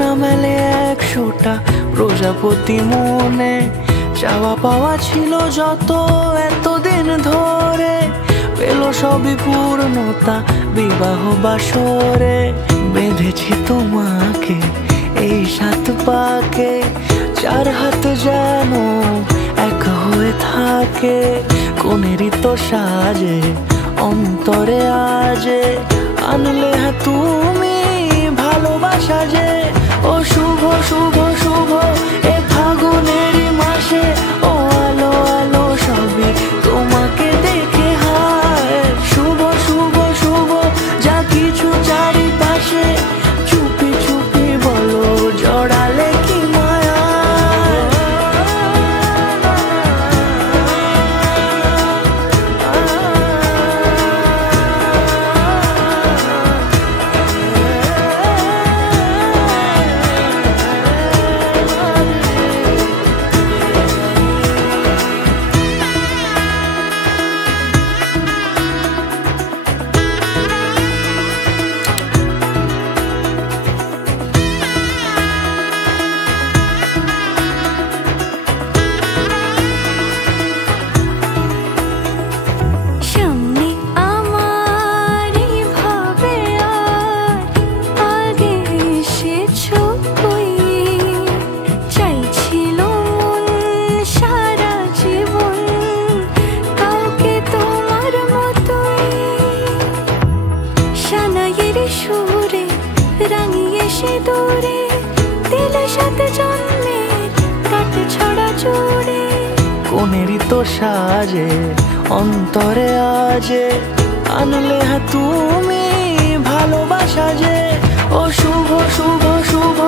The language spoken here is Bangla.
না মেলে 100টা প্রজাপতি মনে, চাওয়া পাওয়া ছিল যত এতদিন ধরে, পেল সবই পূর্ণতা বিবাহ বাসরে। বেঁধেছি তোমাকে এই 7 পাকে, 4 হাত যেন এক হয়ে থাকে। কোনেরই তো সাজে অন্তরে আজে, আনলে হ্যাঁ তুমি ভালোবাসা যে। ও শুভ শুভ শুভ এ ফাগুনেরই মাসে, ও আলো আলো সবই তোমাকে দেখে হায়। শুভ শুভ শুভ যা কিছু চারিপাশে, চুপি চুপি বলো জড়ালে কি মায়া। কোনেরই তো সাজে অন্তরে আজে, আনলে হ্যাঁ তুমি ভালোবাসা যে। ও শুভ শুভ শুভ